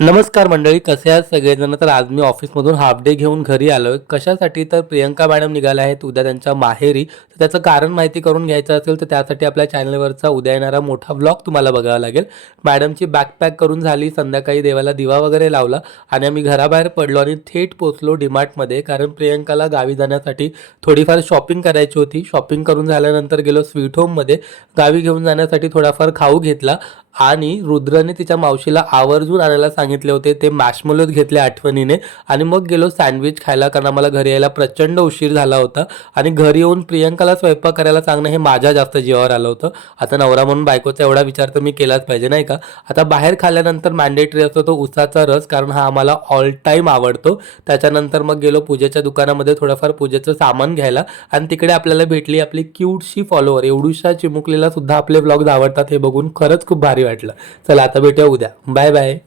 नमस्कार मंडळी, कसे आहात सगळेजण? तर आज मी ऑफिसमधून हाल्फ डे घेऊन घरी आलोय. कशासाठी? तर प्रियंका मॅडम निघाल्या आहेत उद्या त्यांच्या माहेरी. तर त्याचं कारण माहिती करून घ्यायचं असेल तर त्यासाठी आपल्या चॅनलवरचा उद्या येणारा मोठा व्लॉग तुम्हाला बघावा लागेल. मॅडमची बॅकपॅक करून झाली, संध्याकाळी देवाला दिवा वगैरे लावला आणि आम्ही घराबाहेर पडलो आणि थेट पोचलो डीमार्टमध्ये. कारण प्रियंकाला गावी जाण्यासाठी थोडीफार शॉपिंग करायची होती. शॉपिंग करून झाल्यानंतर गेलो स्वीट होममध्ये. गावी घेऊन जाण्यासाठी थोडाफार खाऊ घेतला आणि रुद्रने तिच्या मावशीला आवर्जून आणायला सांगितले होते. ते मॅशमलोज घेतले आठवणीने आणि मग गेलो सँडविच खायला, कारण आम्हाला घरी यायला प्रचंड उशीर झाला होता. आणि घरी येऊन प्रियंकाला स्वयंपाक करायला सांगणं हे माझ्या जास्त जीवावर आलं होतं. आता नवरा म्हणून बायकोचा एवढा विचार तर मी केलाच पाहिजे, नाही का? आता बाहेर खाल्ल्यानंतर मॅन्डेटरी असतो तो उसाचा रस, कारण हा आम्हाला ऑल टाईम आवडतो. त्याच्यानंतर मग गेलो पूजेच्या दुकानामध्ये थोडंफार पूजेचं सामान घ्यायला आणि तिकडे आपल्याला भेटली आपली क्यूटशी फॉलोअर. एवढूशा चिमुकलेला सुद्धा आपले व्लॉग्स आवडतात हे बघून खरंच खूप भारी वाटलं. चला आता भेटूया उद्या. Bye bye.